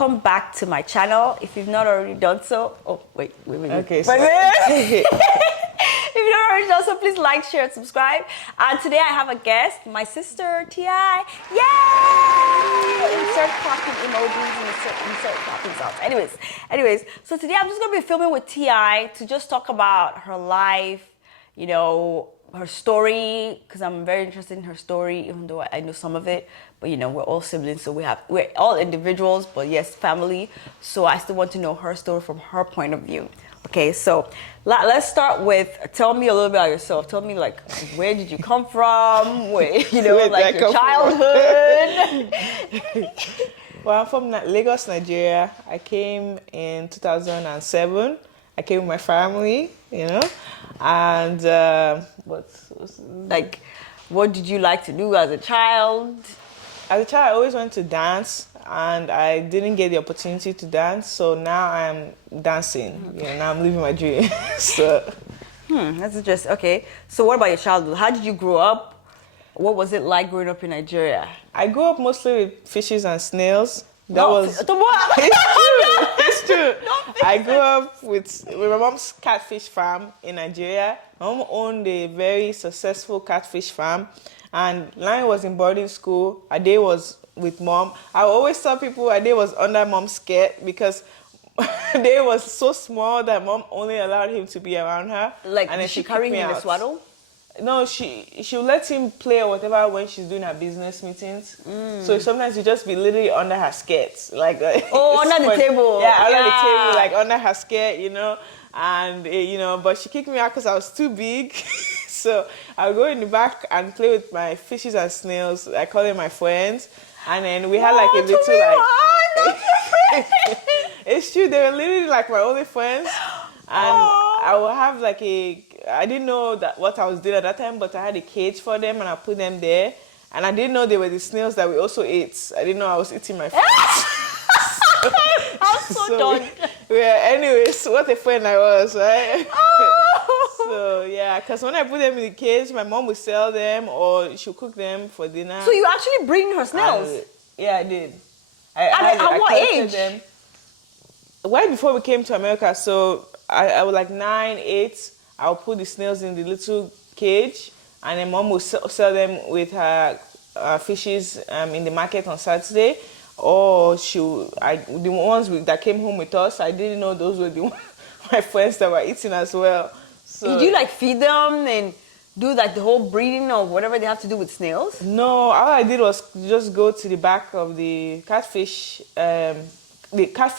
welcome back to my channel. If you've not already done so, wait. Okay, so if you've not already done so, please like, share, and subscribe. And today I have a guest, my sister, T.I. Yay! Insert clapping emojis and insert clapping sounds. Anyways, so today I'm just going to be filming with T.I. to just talk about her life, you know, her story, because I'm very interested in her story, even though I know some of it. But you know, we're all siblings, so we're all individuals, but yes, family. So I still want to know her story from her point of view. Okay, so let's start with, tell me a little bit about yourself. Tell me, like, where did you come from? Where, you know, like your childhood. Well, I'm from Lagos, Nigeria. I came in 2007. I came with my family, you know, and what did you like to do as a child? As a child, I always wanted to dance, and I didn't get the opportunity to dance. So now I'm dancing. You know, now I'm living my dream. So, that's interesting. Okay, so what about your childhood? How did you grow up? What was it like growing up in Nigeria? I grew up mostly with fishes and snails. It's true. I grew up with my mom's catfish farm in Nigeria. My mom owned a very successful catfish farm, and Lanre was in boarding school. Ade was with mom. I always tell people Ade was under mom's skirt because Ade was so small that mom only allowed him to be around her. Like, and then she carrying him in a swaddle? No, she'll let him play or whatever when she's doing her business meetings. So sometimes you just be literally under her skirts, like under the table. Yeah, under the table, like under her skirt, you know. And you know, but she kicked me out because I was too big. So I'll go in the back and play with my fishes and snails. I call them my friends. And then we had like a little it's true, they were literally like my only friends. And I would have like I didn't know that what I was doing at that time, but I had a cage for them and I put them there. And I didn't know they were the snails that we also ate. I didn't know I was eating my friends. I'm so done. Anyways, what a friend I was, right? So yeah, because when I put them in the cage, my mom would sell them or she'll cook them for dinner. So you actually bring her snails? Yeah, I did. At what age? Them right before we came to America. So I was like 9, 8. I'll put the snails in the little cage, and then mom will sell them with her fishes in the market on Saturday. Or the ones that came home with us, I didn't know those were my friends that were eating as well. So, did you like feed them and do like the whole breeding or whatever they have to do with snails? No, all I did was just go to the back of the catfish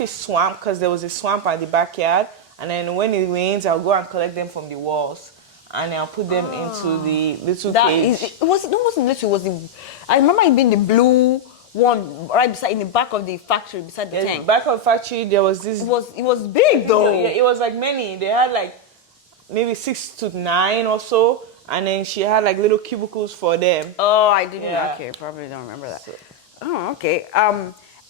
swamp, because there was a swamp at the backyard. And then when it rains, I'll go and collect them from the walls, and I'll put them into the little cage. It wasn't little. I remember it being the blue one right beside in the back of the factory beside the tank. The back of the factory, there was this. It was big though. Yeah, it was like many. They had like maybe 6 to 9 or so, and then she had like little cubicles for them. Oh, I didn't. Yeah. Okay, probably don't remember that. Oh, okay.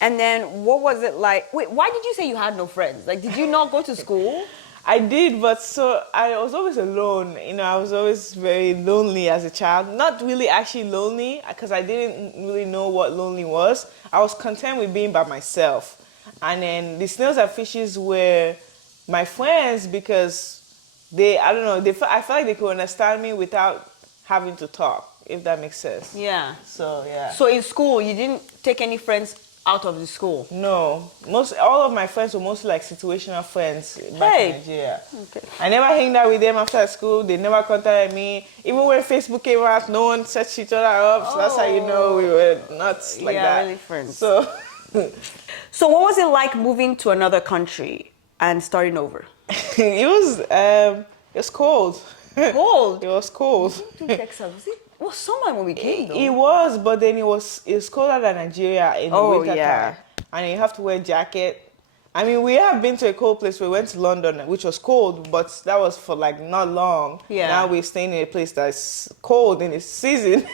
And then what was it like? Wait, why did you say you had no friends? Like, did you not go to school? I did, but so I was always alone. You know, I was always very lonely as a child. Not really actually lonely, because I didn't really know what lonely was. I was content with being by myself. And then the snails and fishes were my friends because I felt like they could understand me without having to talk, if that makes sense. Yeah. So, yeah. So in school, you didn't take any friends out of the school? No. All of my friends were mostly like situational friends back in Nigeria. Okay. I never hanged out with them after school. They never contacted me. Even when Facebook came out, no one searched each other up. So that's how you know we were not like that. Really friends. So, so what was it like moving to another country and starting over? It was cold. Cold? It was cold. To Texas. It was summer when we came, though. It was, but then it was colder than Nigeria in the winter time. And you have to wear a jacket. I mean, we have been to a cold place. We went to London, which was cold, but that was for like not long. Yeah. Now we're staying in a place that's cold in the season.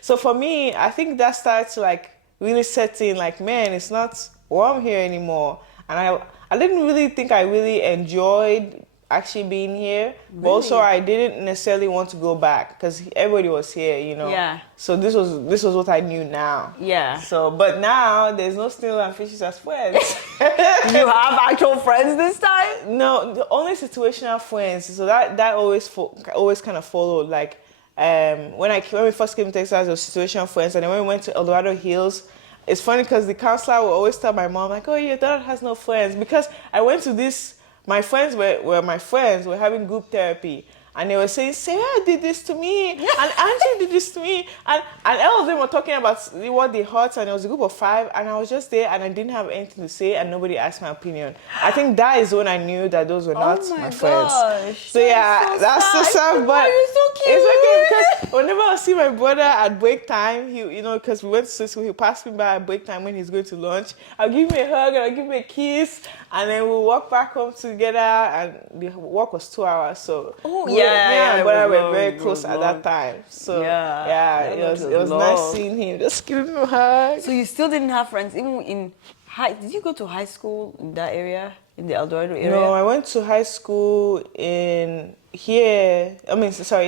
So for me, I think that started to like really set in, like, man, it's not warm here anymore. And I didn't really think I really enjoyed actually being here. But also I didn't necessarily want to go back because everybody was here, you know. Yeah. So this was what I knew now. Yeah. So, but now there's no snail and fishes as friends. Do you have actual friends this time? No, the only situational friends. So that always kind of followed. Like when we first came to Texas, it was situational friends, and then when we went to El Dorado Hills, it's funny because the counselor will always tell my mom like, "Oh, your daughter has no friends," because I went to this. My friends were having group therapy. And they were saying, Sarah did this to me, and Angie did this to me. And all of them were talking about what they hurt, and it was a group of 5, and I was just there, and I didn't have anything to say, and nobody asked my opinion. I think that is when I knew that those were not my friends. Gosh, So yeah, that's so sad, but you're so cute. it's okay because whenever I see my brother at break time, because we went to school, he'll pass me by at break time when he's going to lunch. I'll give him a hug, and I'll give him a kiss, and then we'll walk back home together, and the walk was 2 hours, so... Yeah, but we were very close at that time. So it was long. nice seeing him, just giving him a hug. So you still didn't have friends even in high? Did you go to high school in that area, in the El Dorado area? No, I went to high school in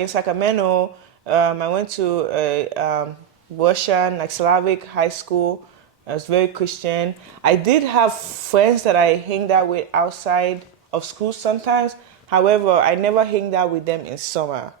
Sacramento. I went to a Russian, like Slavic high school. I was very Christian. I did have friends that I hanged out with outside of school sometimes. However, I never hanged out with them in summer.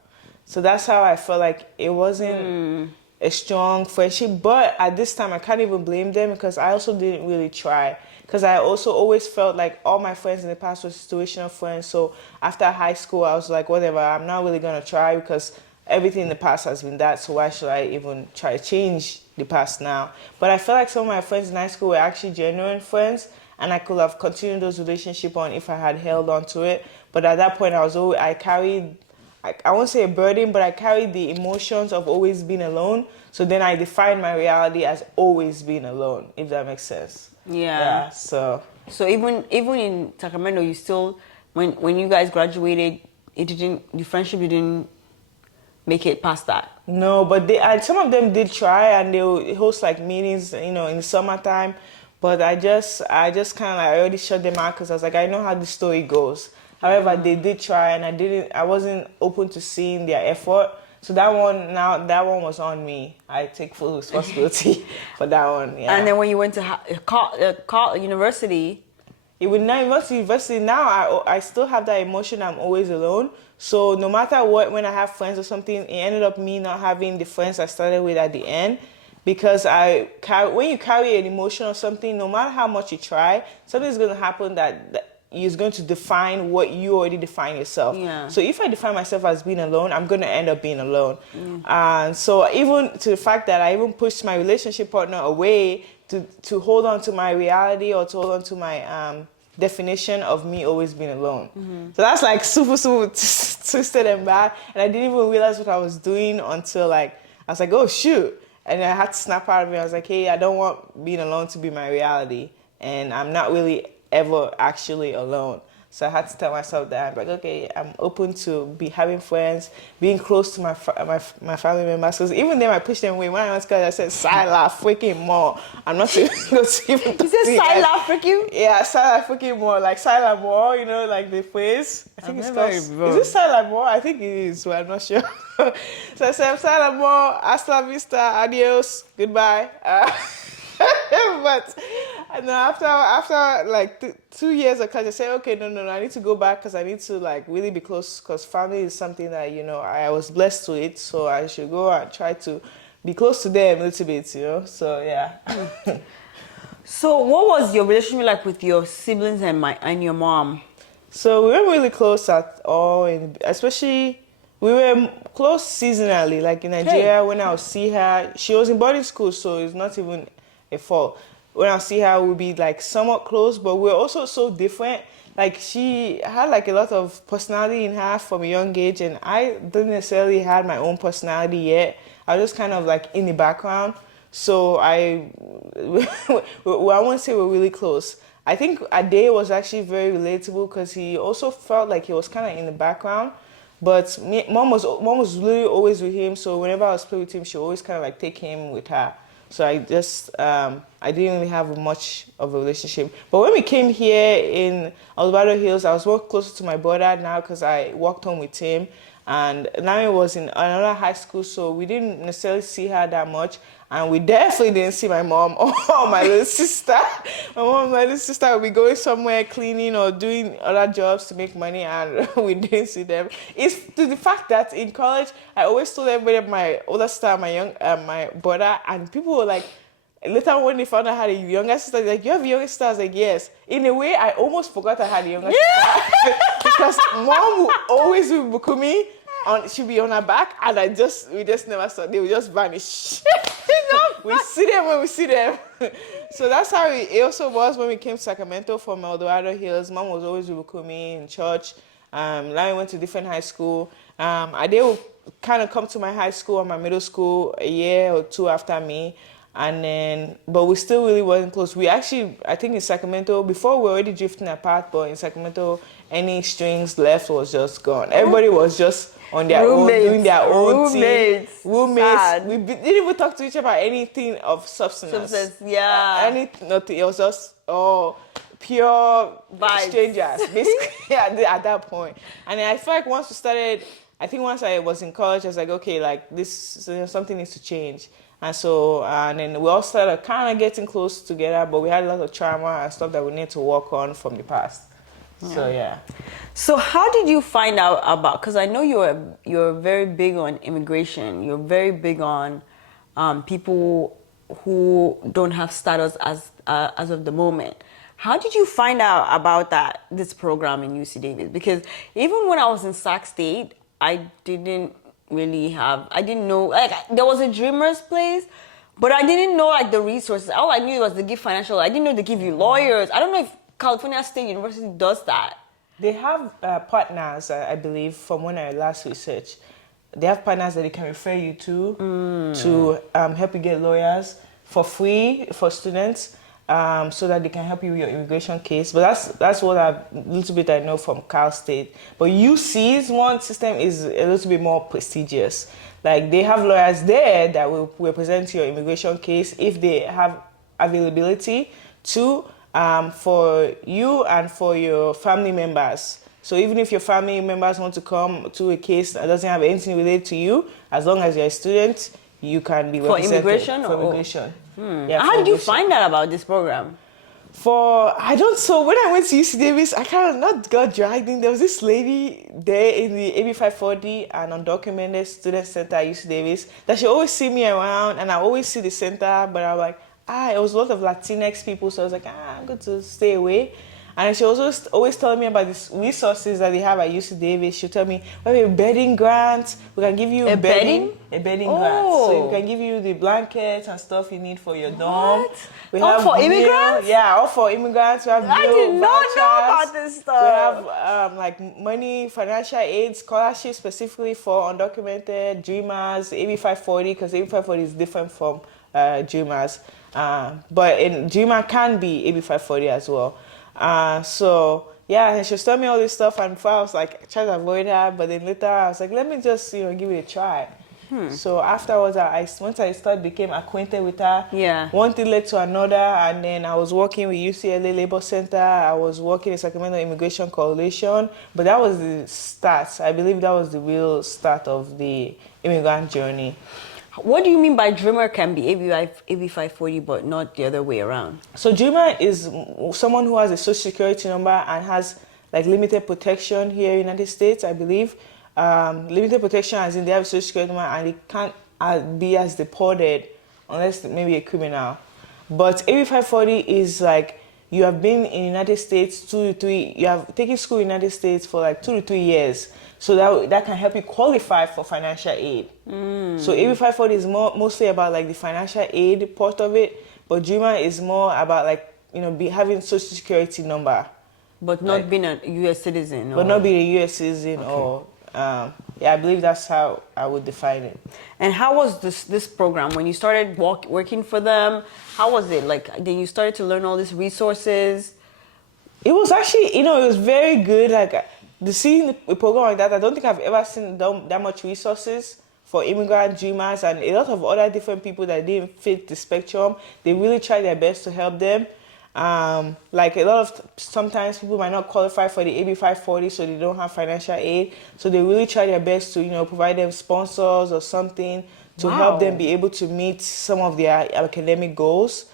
So that's how I felt like it wasn't a strong friendship. But at this time, I can't even blame them because I also didn't really try. Because I also always felt like all my friends in the past were situational friends. So after high school, I was like, whatever, I'm not really going to try because everything in the past has been that. So why should I even try to change the past now? But I felt like some of my friends in high school were actually genuine friends. And I could have continued those relationships on if I had held on to it. But at that point, I carried, I won't say a burden, but I carried the emotions of always being alone. So then I defined my reality as always being alone, if that makes sense. Yeah. So even in Sacramento, you still, when you guys graduated, the friendship didn't make it past that. No, but some of them did try, and they would host like meetings, in the summertime. But I just kind of I already shut them out because I was like, I know how the story goes. However, they did try, and I wasn't open to seeing their effort. So that one was on me. I take full responsibility for that one. Yeah. And then when you went to university, When I went to university, now I still have that emotion. I'm always alone. So no matter what, when I have friends or something, it ended up me not having the friends I started with at the end. Because when you carry an emotion or something, no matter how much you try, something's going to happen that is going to define what you already define yourself. Yeah. So if I define myself as being alone, I'm going to end up being alone. And so even to the fact that I even pushed my relationship partner away to hold on to my reality or to hold on to my definition of me always being alone. So that's like super, super twisted and bad. And I didn't even realize what I was doing until I was like, oh, shoot. And I had to snap out of it. I was like, hey, I don't want being alone to be my reality. And I'm not really ever actually alone. So I had to tell myself that. I'm like, okay, I'm open to having friends, being close to my family members. Because even them, I pushed them away. When I was I said, Sila freaking more. I'm not going to even you said Sila freaking? Yeah, Sila freaking more. Like Sila more, like the phrase. I think it's called. Is it Sila more? I think it is, but I'm not sure. So I said, Sila more, hasta vista, adios, goodbye. But after like 2 years of college, I said, okay, no, I need to go back because I need to like really be close because family is something that, I was blessed with. So I should go and try to be close to them a little bit, So, yeah. So what was your relationship like with your siblings and your mom? So we weren't really close at all, especially we were close seasonally. Like in Nigeria, when I would see her, she was in boarding school, so it's not even a fault. When I see her, we'll be like somewhat close, but we're also so different. Like she had like a lot of personality in her from a young age, and I didn't necessarily have my own personality yet. I was just kind of like in the background. So I won't say we're really close. I think Ade was actually very relatable because he also felt like he was kind of in the background. But mom was really always with him. So whenever I was playing with him, she always kind of like take him with her. So I I didn't really have much of a relationship. But when we came here in Alvarado Hills, I was more closer to my brother now because I walked home with him. And Lanre was in another high school, so we didn't necessarily see her that much. And we definitely didn't see my mom or my little sister. My mom and my little sister would be going somewhere cleaning or doing other jobs to make money, and we didn't see them. It's to the fact that in college, I always told everybody my older sister, my brother, and people were like, later when they found out I had a younger sister, they're like, you have a younger sister? I was like, yes. In a way, I almost forgot I had a younger sister. Because mom would always be Bukumi, she'd be on her back, and we just never saw, they would just vanish. We see them when we see them. So that's how it also was when we came to Sacramento from Eldorado Hills. Mom was always with Bukumi in church. Larry went to different high school. Ade would kind of come to my high school or my middle school a year or two after me. And then, but we still really wasn't close. We actually, I think in Sacramento, before we were already drifting apart, but in Sacramento, any strings left was just gone. Everybody was just on their own, doing their own thing. Roommates. We didn't even talk to each other about anything of substance. Nothing. It was just, pure vibes. Strangers, basically, at that point. And then I feel like once I was in college, I was like, okay, like this, something needs to change. And so, and then we all started kind of getting close together, but we had a lot of trauma and stuff that we need to work on from the past. So, yeah. So how did you find out about, because I know you're very big on immigration. You're very big on people who don't have status as of the moment. How did you find out about this program in UC Davis? Because even when I was in Sac State, I didn't know, like, there was a Dreamers place, but I didn't know, like, the resources. All I knew was they give financial, I didn't know they give you lawyers. I don't know if California State University does that. They have partners, I believe, from when I last researched. They have partners that they can refer you to help you get lawyers for free for students. So that they can help you with your immigration case. But that's what a little bit I know from Cal State. But UC's one system is a little bit more prestigious. Like, they have lawyers there that will represent your immigration case if they have availability to for you and for your family members. So even if your family members want to come to a case that doesn't have anything related to you, as long as you're a student, you can be represented. For immigration? For immigration. Yeah, how did you find out about this program? So when I went to UC Davis, I kind of not got dragged in. There was this lady there in the AB 540 and Undocumented Student Center at UC Davis that she always see me around, and I always see the center, but I'm like, it was a lot of Latinx people, so I was like, I'm going to stay away. And she was always telling me about these resources that they have at UC Davis. She'll tell me, we have a bedding grant. We can give you a bedding grant. So we can give you the blankets and stuff you need for your dorm. We have for immigrants? Yeah, all for immigrants. We have I did not know about this stuff. We have like money, financial aid, scholarships specifically for undocumented, Dreamers, AB 540, because AB 540 is different from Dreamers. But Dreamer can be AB 540 as well. So yeah, and she was telling me all this stuff, and before I was like trying to avoid her, but then later I was like, let me just give it a try. So afterwards, once I became acquainted with her, one thing led to another, and then I was working with UCLA Labor Center. I was working in Sacramento Immigration Coalition, but that was the start. I believe that was the real start of the immigrant journey. What do you mean by Dreamer can be AB 540 but not the other way around? So Dreamer is someone who has a social security number and has like limited protection here in the United States, I believe. Limited protection as in they have a social security number and they can't be as deported unless maybe a criminal. But AB 540 is like you have been in the United States you have taken school in the United States for like 2 to 3 years. So that can help you qualify for financial aid. So AB 540 is mostly about like the financial aid part of it, but Dreamer is more about like, having social security number. But not being a U.S. citizen. But not being a U.S. citizen or, I believe that's how I would define it. And how was this program? When you started working for them, how was it? Like, then you started to learn all these resources? It was actually, it was very good. Like, seeing a program like that, I don't think I've ever seen that much resources for immigrant dreamers and a lot of other different people that didn't fit the spectrum. They really try their best to help them. Like a lot of sometimes people might not qualify for the AB 540, so they don't have financial aid. So they really try their best to, provide them sponsors or something to help them be able to meet some of their academic goals.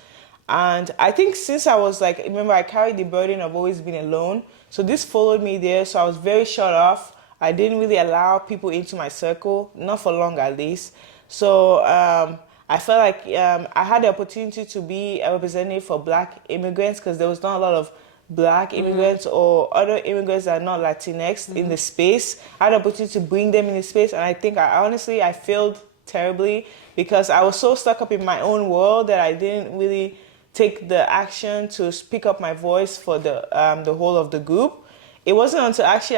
And I think since I was like, remember, I carried the burden of always being alone. So this followed me there. So I was very shut off. I didn't really allow people into my circle, not for long at least. So I felt like I had the opportunity to be a representative for Black immigrants because there was not a lot of Black immigrants or other immigrants that are not Latinx in the space. I had the opportunity to bring them in the space, and I think I failed terribly because I was so stuck up in my own world that I didn't really take the action to speak up my voice for the whole of the group. It wasn't until actually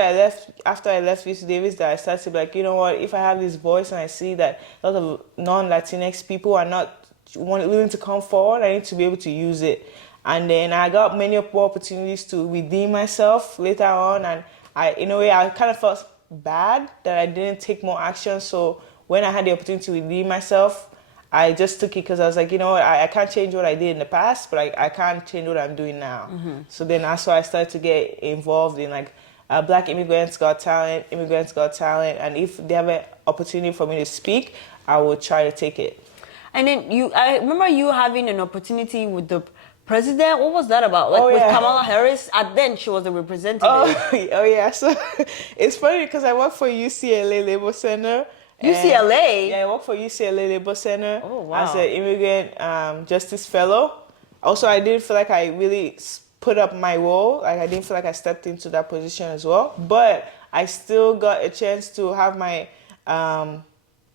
after I left UC Davis that I started to be like, you know what, if I have this voice and I see that a lot of non-Latinx people are not willing to come forward, I need to be able to use it. And then I got many more opportunities to redeem myself later on, and in a way I kind of felt bad that I didn't take more action. So when I had the opportunity to redeem myself, I just took it because I was like, you know what, I can't change what I did in the past, but I can't change what I'm doing now. So then that's why I started to get involved in like Black Immigrants Got Talent, Immigrants Got Talent, and if they have an opportunity for me to speak, I will try to take it. And then I remember you having an opportunity with the president. What was that about? Like with Kamala Harris, and then she was the representative. Oh yeah, so it's funny because I work for UCLA Labor Center. UCLA? Yeah, I work for UCLA Labor Center as an immigrant justice fellow. Also, I didn't feel like I really put up my role. Like I didn't feel like I stepped into that position as well. But I still got a chance to have my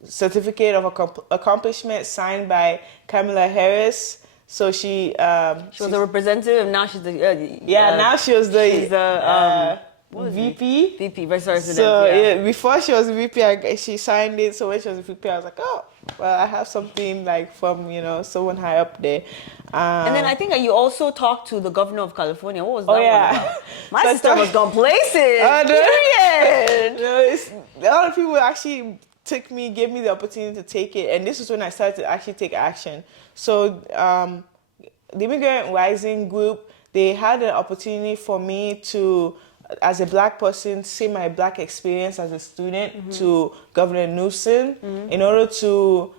certificate of accomplishment signed by Kamala Harris. So she was a representative, and now she's the now she was the VP. VP, Vice President. So before she was VP, she signed it. So when she was VP, I was like, oh, well, I have something like from someone high up there. And then I think you also talked to the governor of California. What was that one about? My So sister was gone places. Period. A lot of people actually gave me the opportunity to take it, and this is when I started to actually take action. So the Immigrant Rising group, they had an opportunity for me to, as a Black person, see my Black experience as a student to Governor Newsom in order to,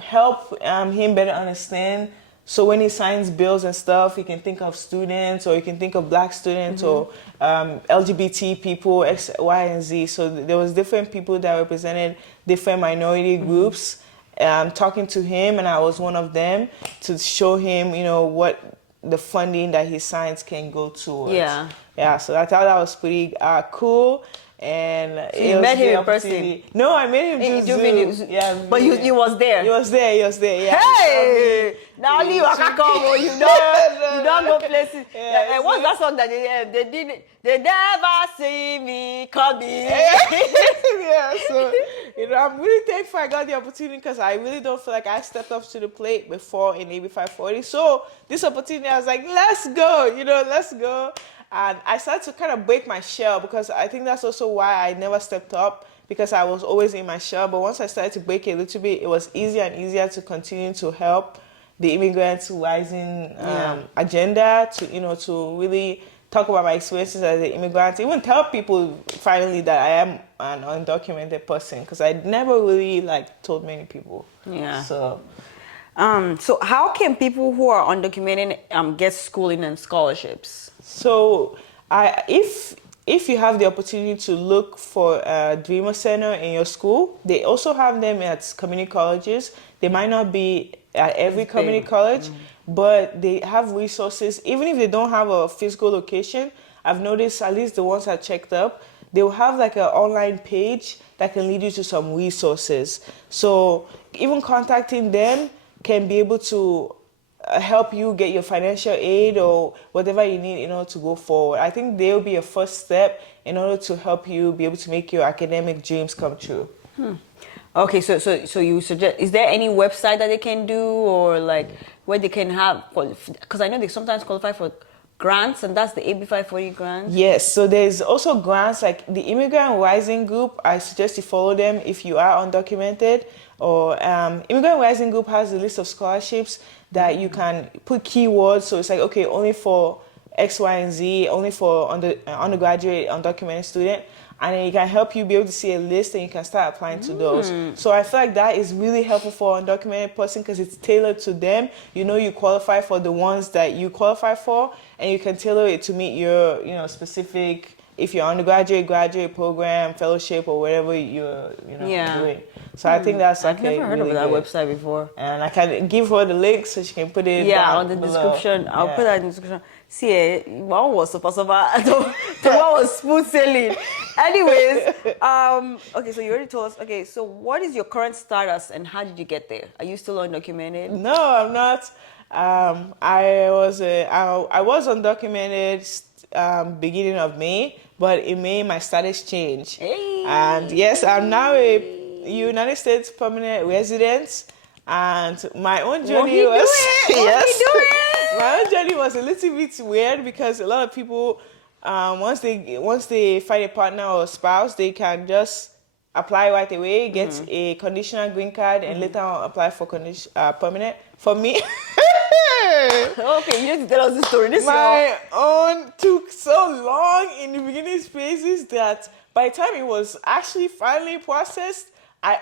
help him better understand. So when he signs bills and stuff, he can think of students, or he can think of Black students, or LGBT people, X, Y, and Z. So there was different people that represented different minority groups. Talking to him, and I was one of them, to show him, what the funding that he signs can go towards. Yeah, so I thought that was pretty cool. And so you met him in person? No, I met him through Zoom. Yeah, but you was there. He was there. Yeah. Hey, now you can come. You don't go places. And what's that song that they did? They never see me coming. Yeah, so I'm really thankful I got the opportunity because I really don't feel like I stepped up to the plate before in AB 540. So this opportunity, I was like, let's go. Let's go. And I started to kind of break my shell because I think that's also why I never stepped up, because I was always in my shell. But once I started to break it a little bit, it was easier and easier to continue to help the immigrants rising agenda, to really talk about my experiences as an immigrant, even tell people finally that I am an undocumented person, because I never really told many people. Yeah. So how can people who are undocumented get schooling and scholarships? So if you have the opportunity to look for a Dreamer Center in your school, they also have them at community colleges. They might not be at every community college, but they have resources. Even if they don't have a physical location, I've noticed, at least the ones I checked up, they will have an online page that can lead you to some resources. So even contacting them can be able to help you get your financial aid or whatever you need in order to go forward. I think they'll be a first step in order to help you be able to make your academic dreams come true. Okay, so you suggest, is there any website that they can do, or where they can have, because I know they sometimes qualify for grants, and that's the AB 540 grants? Yes, so there's also grants like the Immigrant Rising Group. I suggest you follow them if you are undocumented. Or Immigrant Rising Group has a list of scholarships that you can put keywords. So it's like, okay, only for X, Y, and Z, only for undergraduate undocumented student. And then it can help you be able to see a list and you can start applying to those. So I feel like that is really helpful for an undocumented person because it's tailored to them. You know you qualify for the ones that you qualify for and you can tailor it to meet your, specific, if you're undergraduate, graduate program, fellowship or whatever you're, doing. So I think that's like I've never heard really of that good website before. And I can give her the link so she can put it down On the below. description. I'll put that in the description. See, one was super, the one was smooth sailing. Anyways, okay, so you already told us. Okay, so what is your current status and how did you get there? Are you still undocumented? No, I'm not. I was undocumented beginning of May, but in May my status changed. Hey. And yes, I'm now a United States permanent resident. And my own journey was my own journey was a little bit weird because a lot of people, once they find a partner or a spouse, they can just apply right away, get a conditional green card, and later on apply for permanent. For me, okay, you need to tell us the story. My own took so long in the beginning phases that by the time it was actually finally processed, I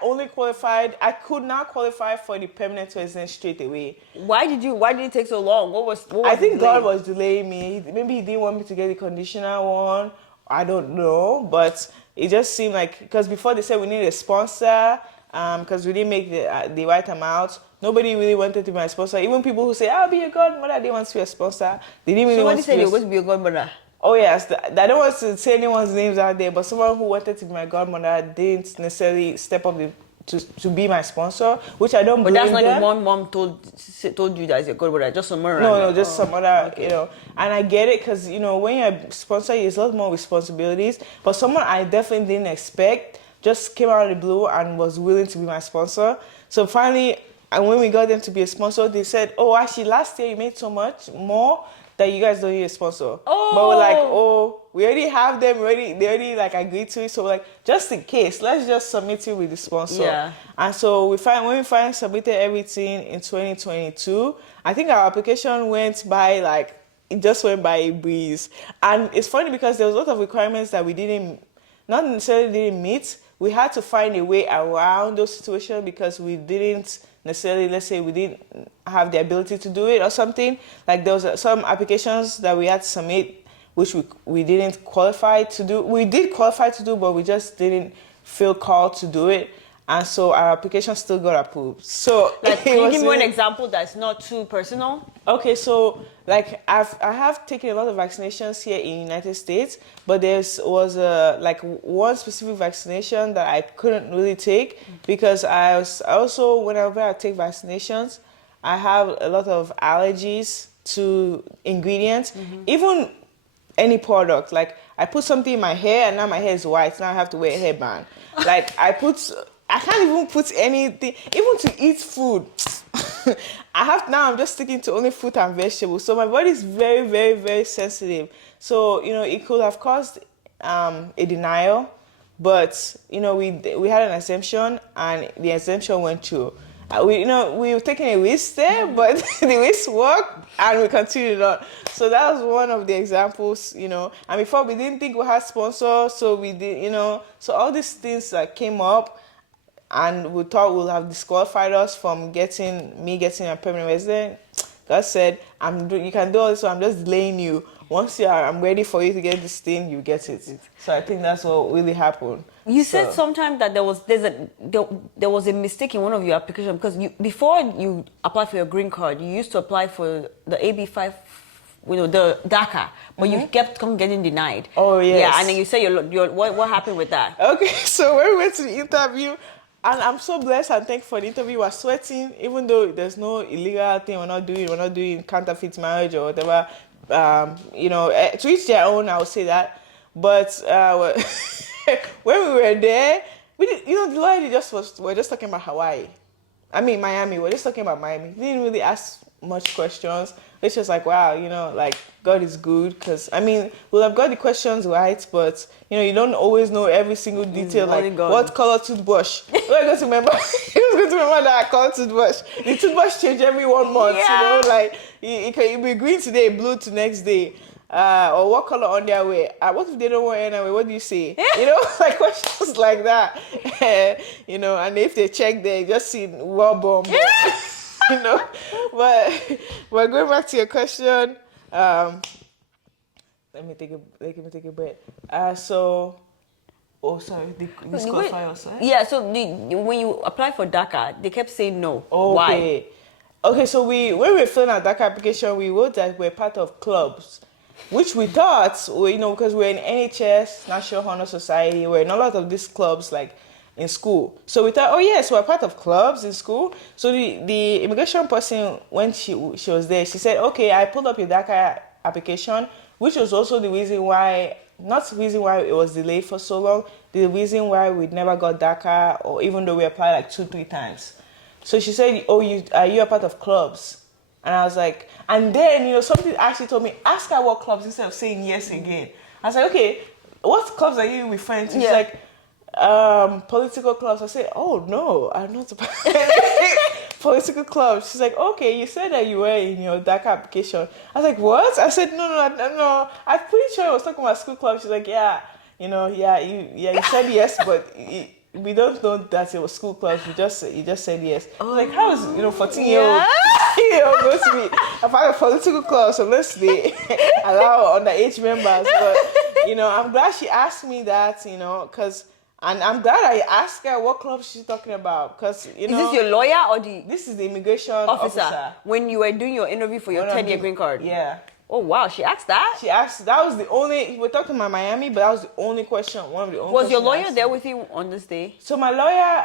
could not qualify for the permanent residence straight away. Why did it take so long? What was I think God was delaying me. Maybe he didn't want me to get the conditional one. I don't know. But it just seemed like, because before they said we need a sponsor, because we didn't make the right amount. Nobody really wanted to be my sponsor. Even people who say, I'll be your godmother, they want to be a sponsor. They didn't really want to be. So when you said you were going to be your godmother? Oh yes, I don't want to say anyone's names out there, but someone who wanted to be my godmother didn't necessarily step up to be my sponsor, which I don't blame them. But that's not the one mom told you that is your godmother, just some other. No, just some other, And I get it because, when you're a sponsor, there's a lot more responsibilities. But someone I definitely didn't expect just came out of the blue and was willing to be my sponsor. So finally, and when we got them to be a sponsor, they said, oh, actually, last year you made so much more that you guys don't need a sponsor. Oh. But we're like, we already have them they already agreed to it. So we're like, just in case, let's just submit it with the sponsor. Yeah. And so when we finally submitted everything in 2022, I think our application went by it just went by a breeze. And it's funny because there was a lot of requirements that we not necessarily didn't meet. We had to find a way around those situations because we didn't necessarily, let's say we didn't have the ability to do it or something. Like there was some applications that we had to submit which we didn't qualify to do. We did qualify to do, but we just didn't feel called to do it. And so our application still got approved. So can you give me one example that's not too personal? Okay, so I have taken a lot of vaccinations here in the United States, but there was one specific vaccination that I couldn't really take because whenever I take vaccinations, I have a lot of allergies to ingredients, even any product. Like I put something in my hair and now my hair is white. Now I have to wear a hairband. I can't even put anything, even to eat food. I'm just sticking to only fruit and vegetables. So my body is very, very, very sensitive. So, it could have caused a denial, but, we had an exemption and the exemption went through. We were taking a risk there, but the risk worked and we continued on. So that was one of the examples, and before we didn't think we had sponsors, so we did, so all these things that came up, and we thought would have disqualified us from getting a permanent resident. God said, you can do all this, so I'm just delaying you. Once I'm ready for you to get this thing, you get it. So I think that's what really happened. You said sometime that there was a mistake in one of your applications because before you apply for your green card, you used to apply for the AB5, the DACA, but you kept getting denied. Oh yes. Yeah, and then you say what happened with that? Okay, so when we went to the interview. And I'm so blessed and thankful for the interview. We were sweating, even though there's no illegal thing we're not doing counterfeit marriage or whatever. To each their own, I would say that. But when we were there, the lawyer we're just talking about Hawaii. I mean Miami. We're just talking about Miami. He didn't really ask much questions. It's just like, wow, like God is good. Because, I mean, we'll have got the questions right, but, you don't always know every single detail. only Like, God. what color toothbrush? We're going to remember. He was going to remember that color toothbrush. The toothbrush change every 1 month, Yeah. like, it can be green today, blue to next day. Or what color underwear? What if they don't wear underwear? What do you say? Like questions like that. And if they check, they just see well bomb. But going back to your question, let me take a breath. Sorry, disqualify yourself. Yeah, so when you apply for DACA, they kept saying no. Okay. Why? Okay, so when we were filling out that application, we wrote that we're part of clubs, which we thought, because we're in NHS, National Honor Society, we're in a lot of these clubs, like in school. So we thought, oh yes, we're part of clubs in school. So the immigration person, when she was there, she said, okay, I pulled up your DACA application, which was also the reason why, not the reason why it was delayed for so long, the reason why we never got DACA, or even though we applied like 2-3 times. So she said, oh, are you a part of clubs? And I was like, and then, something actually told me, ask her what clubs instead of saying yes again. I was like, okay, what clubs are you referring to? She's like, political clubs. I said, oh, no, I'm not a part of political clubs. She's like, okay, you said that you were in your DACA application. I was like, what? I said, no. I'm pretty sure I was talking about school clubs. She's like, yeah, you said yes, but we don't know that it was school clubs. You just said yes. I was like, how is 14-year-old going to be a part of political clubs unless they allow underage members? But I'm glad she asked me that. Because. And I'm glad I asked her what club she's talking about, because Is this your lawyer or this is the immigration officer. When you were doing your interview for your 10-year green card? Yeah. Oh wow, she asked that? She asked, that was the only, we're talking about Miami, but that was the only question, one of the only Was your questions lawyer there with you on this day? So my lawyer,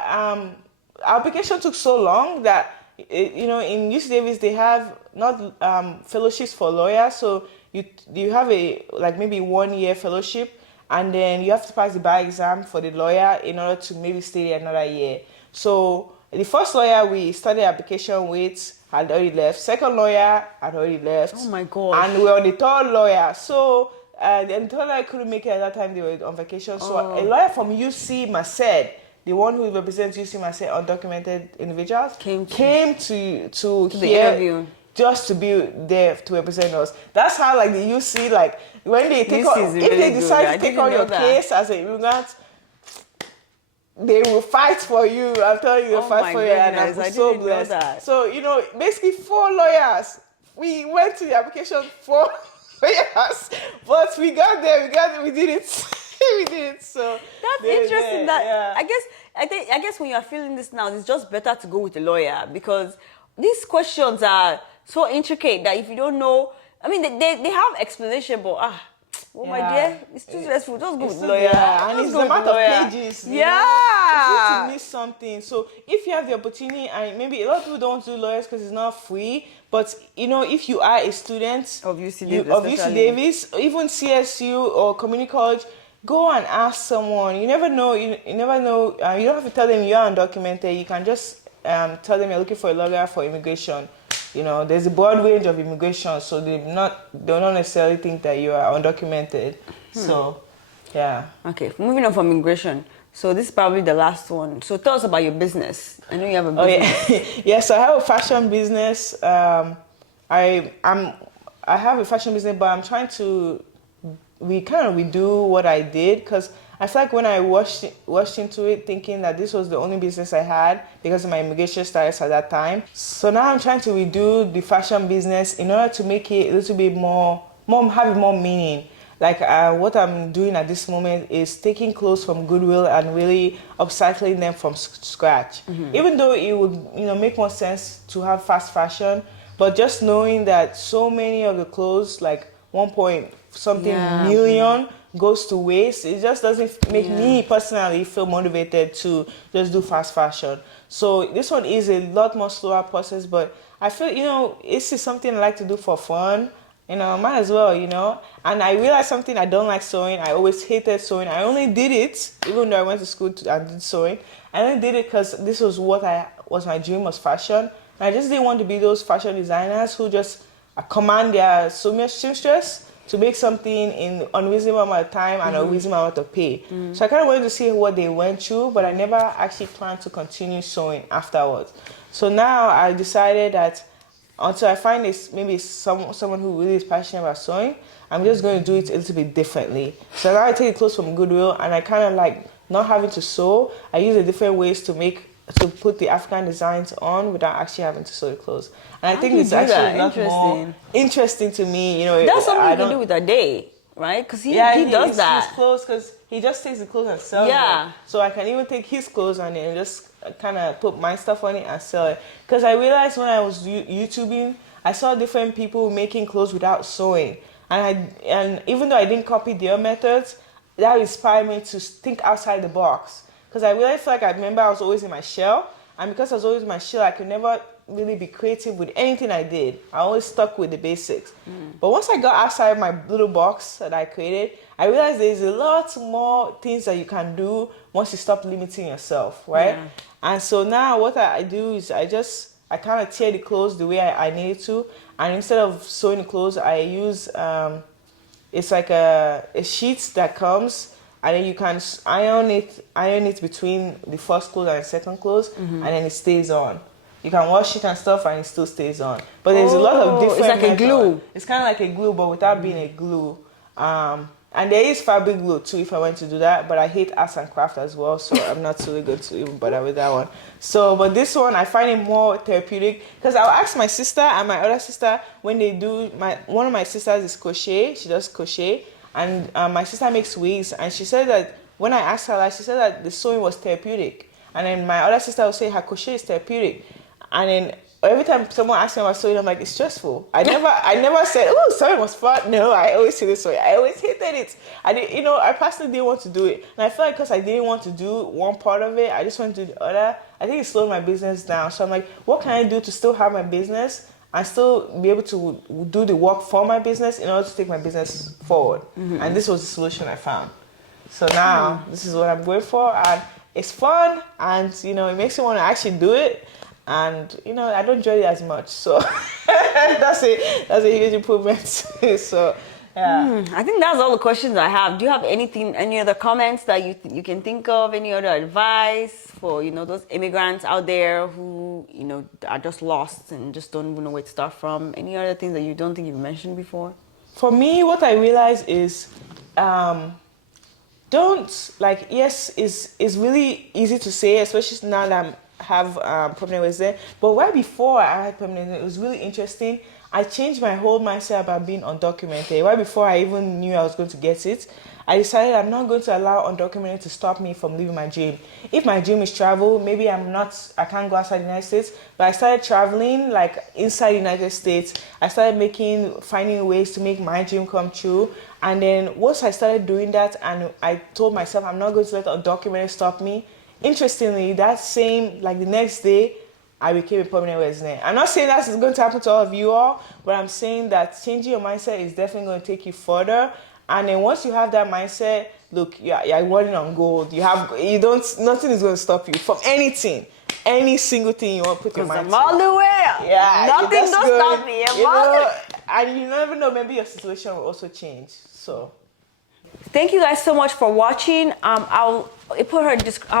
our application took so long that, in UC Davis, they have not fellowships for lawyers, so you have maybe 1 year fellowship, and then you have to pass the bar exam for the lawyer in order to maybe stay another year. So the first lawyer we started the application with had already left. Second lawyer had already left. Oh my God. And we were on the third lawyer. So the third lawyer couldn't make it at that time. They were on vacation. So a lawyer from UC Merced, the one who represents UC Merced undocumented individuals, came to the interview. Just to be there to represent us. That's how the UC, when they take on, if they decide to take on your case as an immigrant, they will fight for you. I'm telling you, they'll fight for you, and I'm so blessed. So basically 4 lawyers. We went to the application 4 lawyers, but we got there. We did it. We did it. So that's interesting. I guess when you are feeling this now, it's just better to go with a lawyer, because these questions are so intricate that if you don't know, I mean, they have explanation, but my dear, it's too stressful. Just go with the lawyer. Yeah, and it's the amount of pages. Yeah. It's to miss something. So if you have the opportunity, and maybe a lot of people don't want to do lawyers because it's not free, but if you are a student of UC Davis, or even CSU or community college, go and ask someone. You never know. You never know. You don't have to tell them you are undocumented. You can just tell them you're looking for a lawyer for immigration. There's a broad range of immigration, so they don't necessarily think that you are undocumented. So, yeah. Okay, moving on from immigration. So this is probably the last one. So tell us about your business. I know you have a business. Oh yeah, yes. I have a fashion business. I have a fashion business, but I'm trying to redo what I did, because I feel like when I rushed into it thinking that this was the only business I had because of my immigration status at that time. So now I'm trying to redo the fashion business in order to make it a little bit have more meaning. What I'm doing at this moment is taking clothes from Goodwill and really upcycling them from scratch. Mm-hmm. Even though it would make more sense to have fast fashion, but just knowing that so many of the clothes, like 1-point-something million, goes to waste, it just doesn't make me personally feel motivated to just do fast fashion. So this one is a lot more slower process, but I feel, this is something I like to do for fun. Might as well, And I realized something, I don't like sewing. I always hated sewing. I only did it, even though I went to school and did sewing. I only did it because this was what was my dream, was fashion. I just didn't want to be those fashion designers who just command their seamstress to make something in unreasonable amount of time and a reasonable amount of pay. So I kind of wanted to see what they went through, but I never actually planned to continue sewing afterwards. So now I decided that until I find this, maybe someone who really is passionate about sewing, I'm just going to do it a little bit differently. So now I take the clothes from Goodwill and I kind of like not having to sew. I use the different ways to put the African designs on without actually having to sew the clothes. And I think it's actually a lot more interesting to me. You know, that's something you can do with a day, right? Because he does that. His clothes, because he just takes the clothes and sells them. So I can even take his clothes on it and just kind of put my stuff on it and sell it. Because I realized when I was YouTubing, I saw different people making clothes without sewing. And even though I didn't copy their methods, that inspired me to think outside the box. Because I realized, like, I remember I was always in my shell. And because I was always in my shell, I could never really be creative with anything I did. I always stuck with the basics. But once I got outside my little box that I created, I realized there's a lot more things that you can do once you stop limiting yourself, right? Yeah. And so now what I do is I kind of tear the clothes the way I need to. And instead of sewing the clothes, I use, it's like a sheet that comes, and then you can iron it between the first clothes and the second clothes, and then it stays on. You can wash it and stuff, and it still stays on. But there's a lot of different. It's like a glue. It's kind of like a glue, but without being a glue. And there is fabric glue too if I went to do that, but I hate arts and craft as well, so I'm not really good to even bother with that one. So, but this one I find it more therapeutic because I'll ask my sister and my other sister when they do. One of my sisters is crochet. She does crochet, and my sister makes wigs. And she said that when I asked her, she said that the sewing was therapeutic. And then my other sister would say her crochet is therapeutic. And then every time someone asks me about sewing, I'm like, it's stressful. I never said, oh, sewing was fun. No, I always say this way. I always hated it. I personally didn't want to do it. And I feel like because I didn't want to do one part of it, I just wanted to do the other. I think it slowed my business down. So I'm like, what can I do to still have my business and still be able to do the work for my business in order to take my business forward? And this was the solution I found. So now this is what I'm going for. And it's fun. And, it makes me want to actually do it. And I don't enjoy it as much, so that's a huge improvement. So yeah, I think that's all the questions I have. Do you have any other comments that you can think of? Any other advice for those immigrants out there who are just lost and just don't even know where to start from? Any other things that you don't think you've mentioned before? For me, what I realized is yes, it's really easy to say, especially now that have permanent resident, but where before I had permanent resident, it was really interesting. I changed my whole mindset about being undocumented. Right before I even knew I was going to get it, I decided I'm not going to allow undocumented to stop me from living my dream. If my dream is travel, maybe I can't go outside the United States, but I started traveling like inside the United States. I started finding ways to make my dream come true. And then once I started doing that and I told myself I'm not going to let undocumented stop me, interestingly, the next day, I became a permanent resident. I'm not saying that's going to happen to all of you all, but I'm saying that changing your mindset is definitely going to take you further. And then once you have that mindset, look, you're running on gold. Nothing is going to stop you from anything. Any single thing you want to put your mind to. I'm all the way up. Yeah, nothing don't stop me. And you never know, maybe your situation will also change. So thank you guys so much for watching. I'll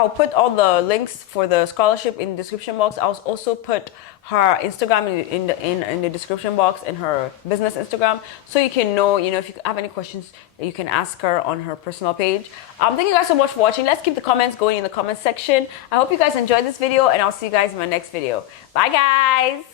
put all the links for the scholarship in the description box. I'll also put her Instagram in the description box and her business Instagram, so you can know, if you have any questions, you can ask her on her personal page. Thank you guys so much for watching. Let's keep the comments going in the comment section. I hope you guys enjoyed this video, and I'll see you guys in my next video. Bye, guys.